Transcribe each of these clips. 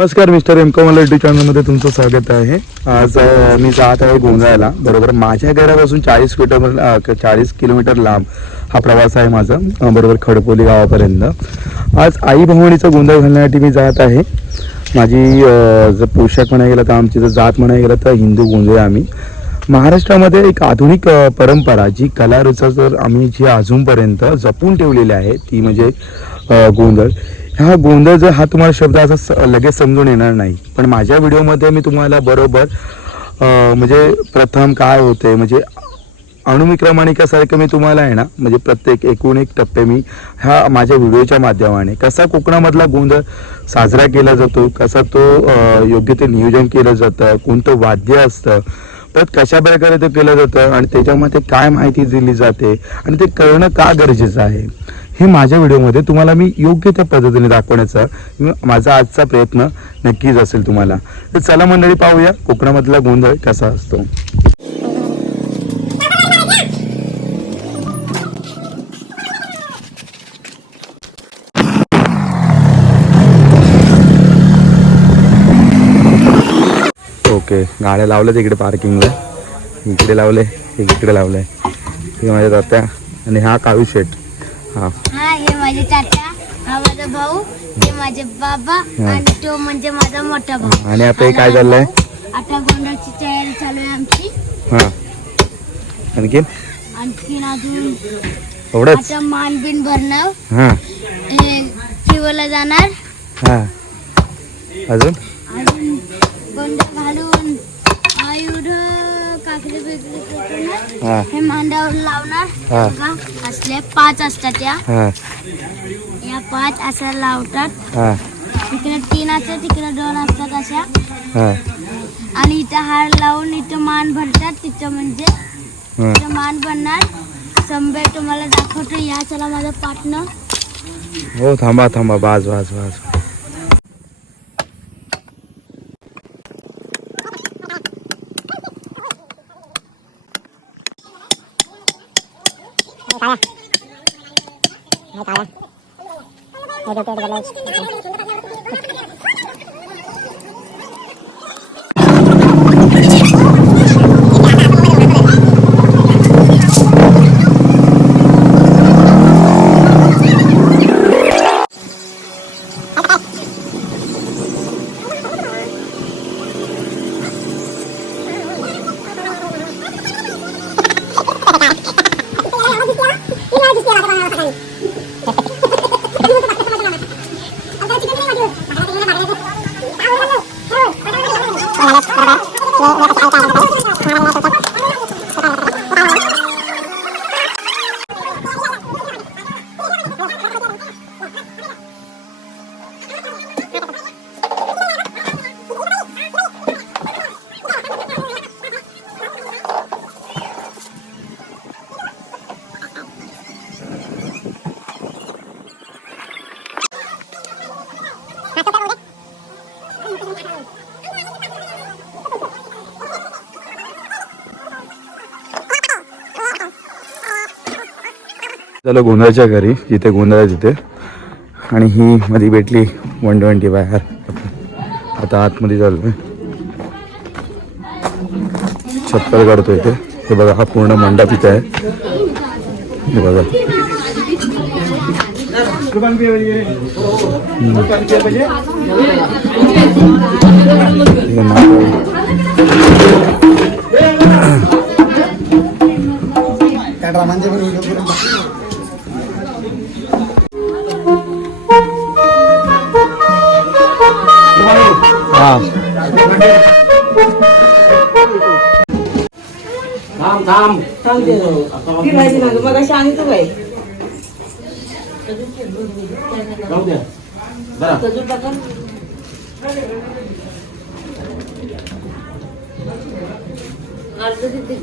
नमस्कार mister MCom YouTube चॅनलमध्ये तुमचं स्वागत आहे. आज मी जात आहे गोंधळाला. बरोबर माझ्या घरापासून 40 किलोमीटर लांब हा प्रवास आहे माझा, बरोबर खडपोली गावापर्यंत. आज आई भवानीचा गोंधळ घालण्यासाठी मी जात आहे. माझी जर पोशाख म्हणायला गेलं तर आमची जर जात म्हणायला गेलं तर हिंदू गोंधळ. आम्ही महाराष्ट्रामध्ये एक आधुनिक परंपरा जी कलारुचा जर आम्ही जी अजूनपर्यंत जपून ठेवलेली आहे ती म्हणजे गोंधळ. हा गोंधळ जर हा तुम्हाला शब्द असा लगेच समजून येणार नाही, पण माझ्या व्हिडिओमध्ये मी तुम्हाला बरोबर म्हणजे प्रथम काय होते म्हणजे अणुक्रमाणिकासारखं मी तुम्हाला आहे ना म्हणजे प्रत्येक एकूण एक टप्पे मी ह्या माझ्या व्हिडिओच्या माध्यमाने कसा कोकणामधला गोंधळ साजरा केला जातो, कसा तो योग्य ते नियोजन केलं जातं, कोणतं वाद्य असतं, परत कशा प्रकारे ते केलं जातं आणि त्याच्यामध्ये काय माहिती दिली जाते आणि ते कळणं का गरजेचं आहे हे माझ्या व्हिडिओमध्ये तुम्हाला मी योग्य त्या पद्धतीने दाखवण्याचा माझा आजचा प्रयत्न नक्कीच असेल तुम्हाला. तर चला मंडळी पाहूया कोकणामधला गोंधळ कसा असतो. ओके, गाड्या लावल्यात इकडे पार्किंगला, इकडे लावले इकडे लावलंय. हे माझ्या तात्या आणि हा काळू शेट. हा हे माझे तात्या, हा माझा भाऊ, हे माझे बाबा आणि तो म्हणजे माझा मोठा भाऊ. आणि आता हे काय चाललंय? आता गोंधळची तयारी चालू आहे आमची. हा आणखीन अजून एवढंच? आता मानबिन भरणार, हा हे शिवला जाणार. हा अजून अजून गोंधळ घालून आयुध काकडी बिकडी हा हे मांड्यावर लावणार. हा. बघा, असले 5 असतात या हा 5 अशा लावतात. हा तिकडे 3 असतात, तिकडे 2 असतात अशा. हा आणि इथं हार लावून इथं मान भरतात. तिथं म्हणजे इथं मान भरणार. संबे तुम्हाला दाखवतो. या चला माझा पार्टनर. हो थांबा थांबा, बाज बाज बाज. चलो गोंधळाच्या घरी, जिथे गोंधळ आहे तिथे. आणि ही मध्ये भेटली 120 बाहेर. आता आतमध्ये चाललोय, चप्पल काढतोय इथे. हे बघा हा पूर्ण मंडप इथे आहे. हे बघा ती माहिती ना मग अशी आणि तू काय अर्ध तिथे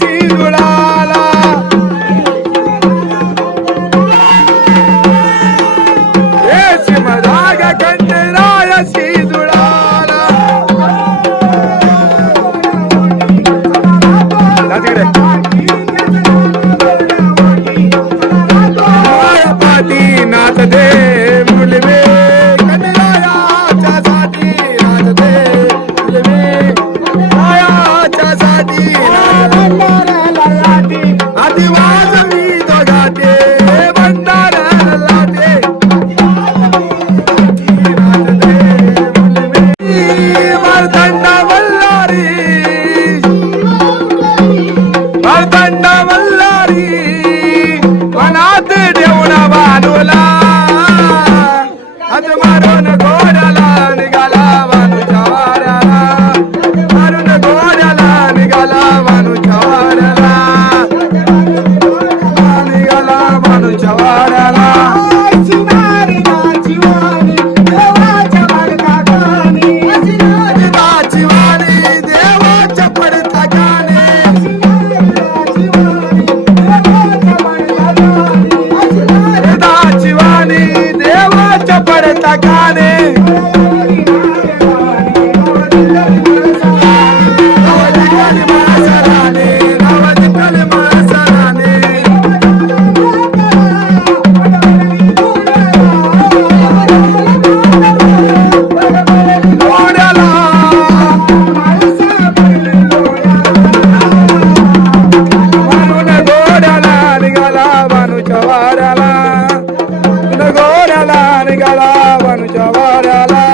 रायाची जुळाला रेशीम धागा कंठरायाची जुळाला तिकडे पाठी नाच दे मुलवे कन्हैयाच्या साठी नाच दे मुलवे आयाच्या साठी आधी वाजवी दोघाते भंडारा लाटे मर्दंडा मल्हारी मर्दंडा मल्हारी मनात ठेवून बांधवला हात मारून घोड्याला निघाला बानूच्या वाड्याला मारून घोड्याला निघाला बानूच्या वाड्याला निघाला बानूच्या वाड्याला दाची वाणी देवाच्या पडता गाणे दाची वाणी देवाच्या पडता गाणे नवदिकली मासराने नवदिकली मासराने घोड्याला म्हणून घोड्याला निघाला बानूच्या वाड्याला घोड्याला निघाला बानूच्या वाड्याला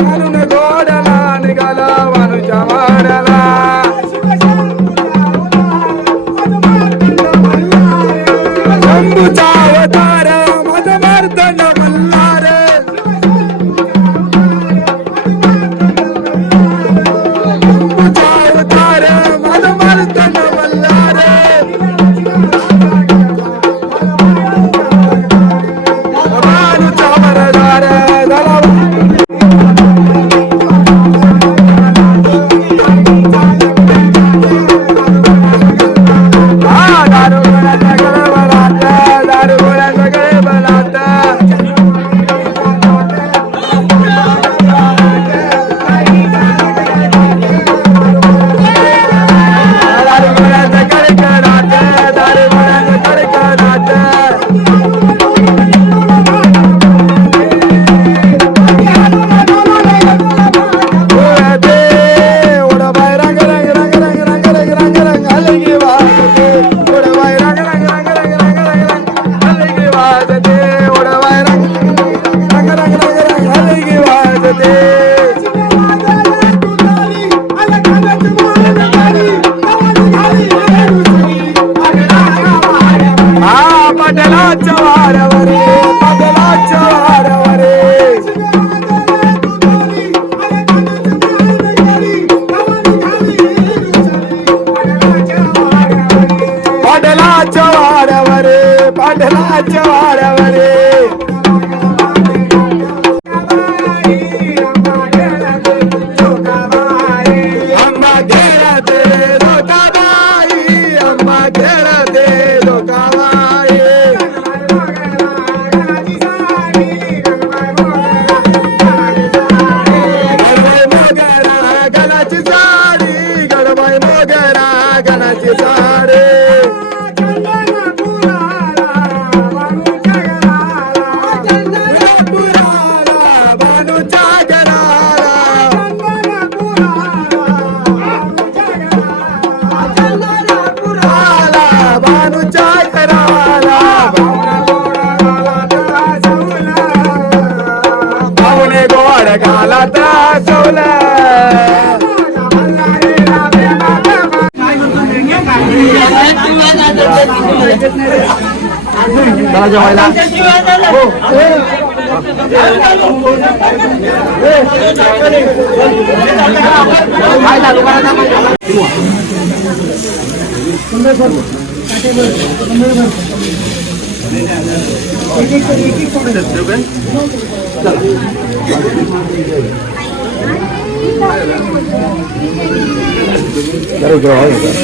म्हणून घोड्याला निघाला बानूच्या वाड्याला शंभूचा अवतार माझा मार्तंड मल्हार शंभूचा अवतार माझा मार्तंड मल्हार बानूचा वरदार झाला दारू गोळ्याचा गळबलात दारू गोळ्याचा गळबलात दारू गोळ्याचा कडकडाट दारू गोळ्याचा कडकडाट गोळ्याचे उडबाय रंग रंग रंग रंग रंग रंग रंग रंग हलगी वाजते उडबाय रंग रंग रंग रंग रंग रंग रंग हलगी वाजते उडबाय रंग रंग रंग रंग रंग हलगी वाजते हा पटलाच्या वाऱ्यावर पटलाच्या वाऱ्यावर पाटलाच्या वाड्यावर पाटलाच्या वाड्यावर आंबा खेळते लोकाबाई आंबा खेळते लोकाबाई गडबाई मोगरा गणाची साडी गडबाई मोगरा गणाची साडी बानूच्या घराला बानूच्या घराला पाहुणे गोड घालात सवलं चला जेवायला जरा इकडे वळ जरा.